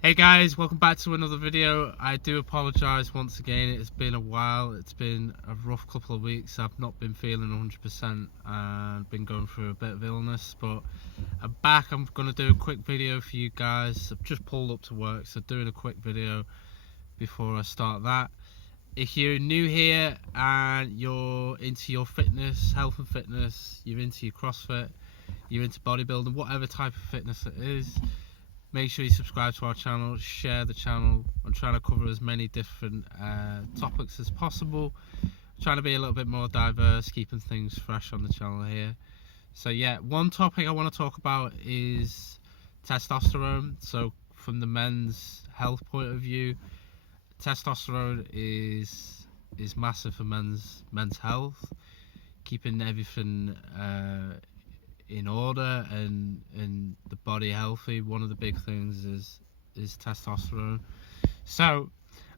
Hey guys, welcome back to another video. I do apologise once again, it's been a while, it's been a rough couple of weeks. I've not been feeling 100% and been going through a bit of illness, but I'm back. I'm going to do a quick video for you guys. I've just pulled up to work, so doing a quick video before I start that. If you're new here and you're into your fitness, health and fitness, you're into your CrossFit, you're into bodybuilding, whatever type of fitness it is, make sure you subscribe to our channel, share the channel. I'm trying to cover as many different topics as possible. I'm trying to be a little bit more diverse, keeping things fresh on the channel here. So yeah, one topic I want to talk about is testosterone. So from the men's health point of view, testosterone is massive for men's health, keeping everything in order and the body healthy. One of the big things is testosterone. So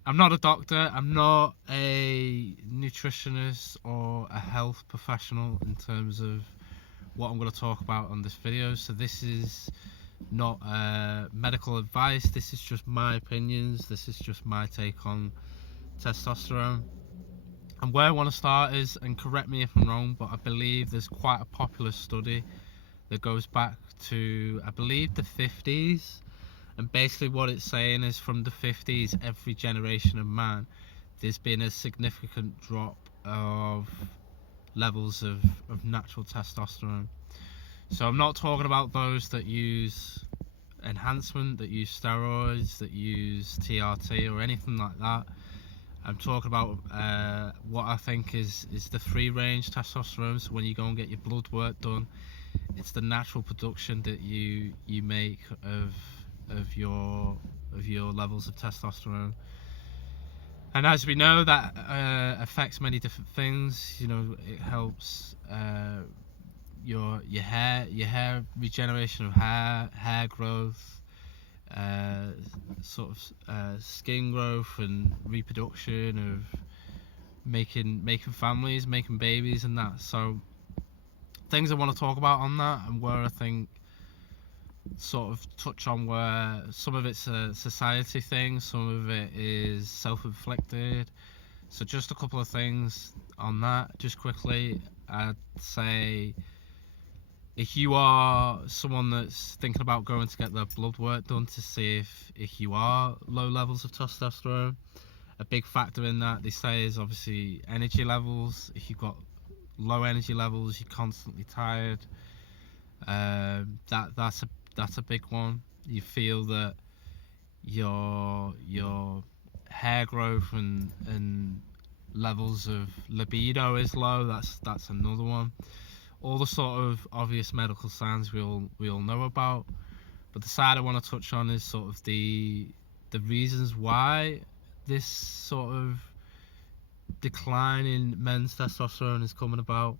I'm not a doctor, I'm not a nutritionist or a health professional in terms of what I'm going to talk about on this video. So this is not medical advice, this is just my opinions, this is just my take on testosterone. And where I want to start is, and correct me if I'm wrong, but I believe there's quite a popular study that goes back to, I believe, the 50s. And basically what it's saying is, from the 50s, every generation of man, there's been a significant drop of levels of natural testosterone. So I'm not talking about those that use enhancement, that use steroids, that use TRT or anything like that. I'm talking about what I think is the free range testosterone. So when you go and get your blood work done, it's the natural production that you make of your levels of testosterone. And as we know, that affects many different things. You know, it helps your hair regeneration of hair growth, sort of skin growth and reproduction, of making families, making babies and that. So things I want to talk about on that, and where I think sort of touch on where some of it's a society thing, some of it is self-inflicted. So just a couple of things on that just quickly. I'd say, if you are someone that's thinking about going to get their blood work done to see if you are low levels of testosterone, a big factor in that, they say, is obviously energy levels. If you've got low energy levels, you're constantly tired, that's a big one. You feel that your hair growth and levels of libido is low, that's another one. All the sort of obvious medical signs we all know about. But the side I want to touch on is sort of the reasons why this sort of decline in men's testosterone is coming about.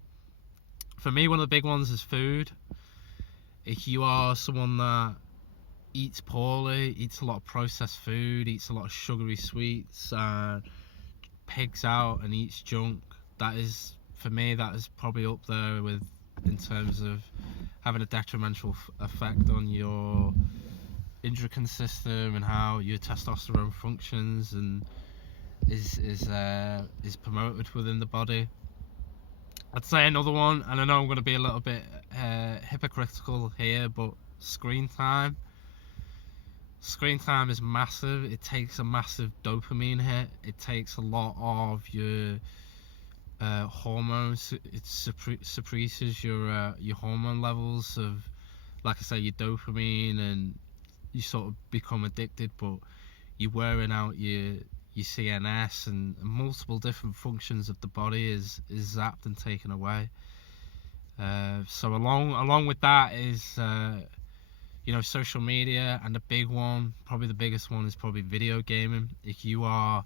For me, one of the big ones is food. If you are someone that eats poorly, eats a lot of processed food, eats a lot of sugary sweets, pigs out and eats junk, that is, for me, that is probably up there with, in terms of having a detrimental effect on your endocrine system and how your testosterone functions and is promoted within the body. I'd say another one, and I know I'm going to be a little bit hypocritical here, but screen time. Screen time is massive. It takes a massive dopamine hit. It takes a lot of your hormones. It suppresses your hormone levels of, like I say, your dopamine, and you sort of become addicted. But you're wearing out your CNS, and multiple different functions of the body is zapped and taken away. So along with that is you know, social media, and the big one, probably the biggest one, is probably video gaming. If you are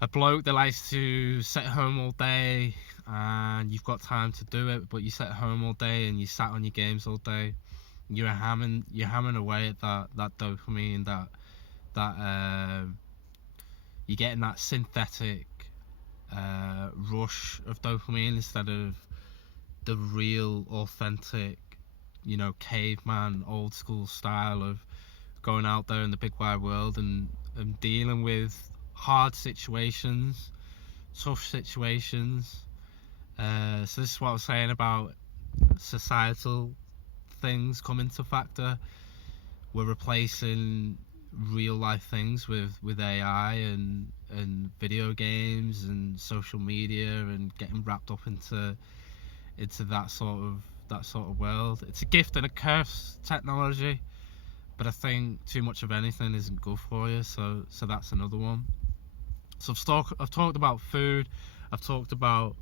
a bloke that likes to sit at home all day and you've got time to do it, but you sit at home all day and you sat on your games all day, you're hammering away at that dopamine, that you're getting that synthetic rush of dopamine instead of the real, authentic, you know, caveman, old school style of going out there in the big wide world and dealing with hard situations, tough situations. So this is what I was saying about societal things come into factor. We're replacing real life things with AI and video games and social media, and getting wrapped up into that sort of world. It's a gift and a curse, technology, but I think too much of anything isn't good for you. So that's another one. So I've talked about food. I've talked about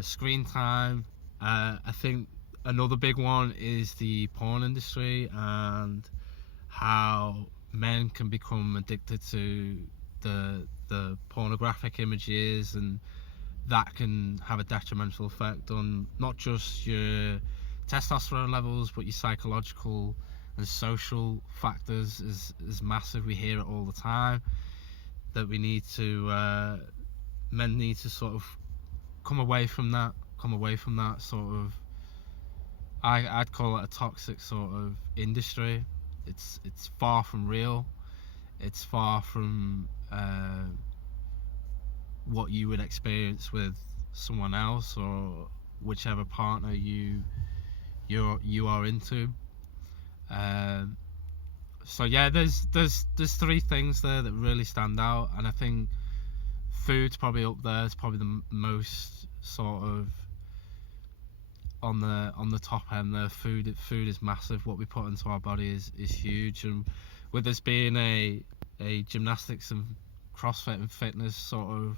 screen time. I think another big one is the porn industry, and how men can become addicted to the pornographic images, and that can have a detrimental effect on not just your testosterone levels, but your psychological and social factors is massive. We hear it all the time, that we need to men need to sort of come away from that sort of, I'd call it a toxic sort of industry. It's far from real. It's far from what you would experience with someone else, or whichever partner you are into. So yeah, there's three things there that really stand out, and I think food's probably up there. It's probably the most sort of on the top end there. Food is massive. What we put into our body is huge, and with this being a gymnastics and CrossFit and fitness sort of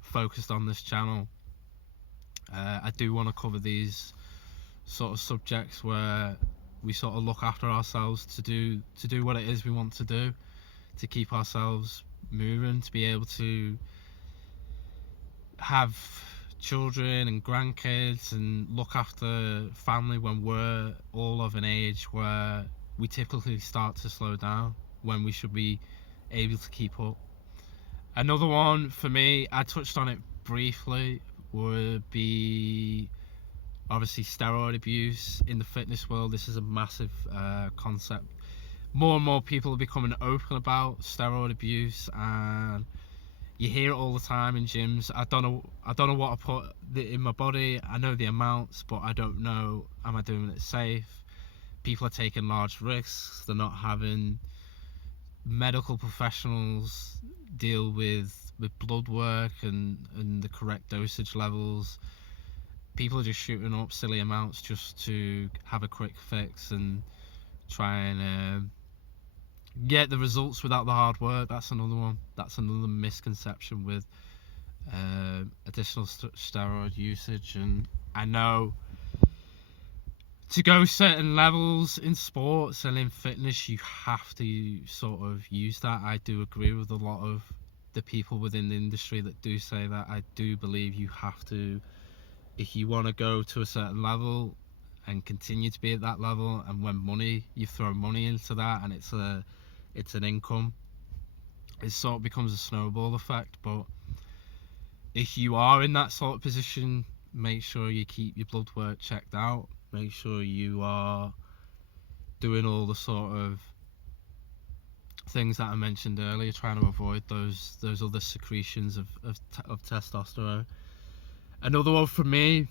focused on this channel, I do want to cover these sort of subjects where we sort of look after ourselves to do what it is we want to do, to keep ourselves moving, to be able to have children and grandkids and look after family when we're all of an age where we typically start to slow down, when we should be able to keep up. Another one for me, I touched on it briefly, would be obviously steroid abuse in the fitness world. This is a massive concept. More and more people are becoming open about steroid abuse, and you hear it all the time in gyms. I don't know what I put in my body. I know the amounts, but I don't know, am I doing it safe? People are taking large risks. They're not having medical professionals deal with blood work and the correct dosage levels. People are just shooting up silly amounts just to have a quick fix and try and get the results without the hard work. That's another one. That's another misconception with additional steroid usage. And I know to go certain levels in sports and in fitness, you have to sort of use that. I do agree with a lot of the people within the industry that do say that. I do believe you have to, if you want to go to a certain level and continue to be at that level, and when you throw money into that, and it's an income, it sort of becomes a snowball effect. But if you are in that sort of position, make sure you keep your blood work checked out. Make sure you are doing all the sort of things that I mentioned earlier, trying to avoid those other secretions of testosterone. Another one for me,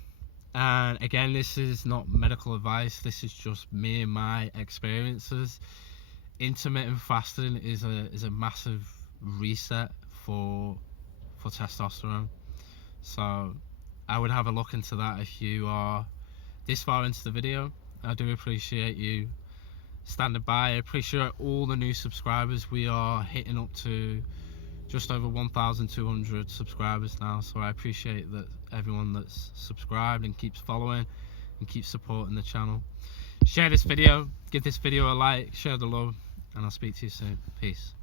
and again, this is not medical advice, this is just me and my experiences. Intermittent fasting is a massive reset for testosterone. So I would have a look into that if you are this far into the video. I do appreciate you standing by. I appreciate all the new subscribers. We are hitting up to just over 1,200 subscribers now, so I appreciate that everyone that's subscribed and keeps following and keeps supporting the channel. Share this video, give this video a like, share the love, and I'll speak to you soon. Peace.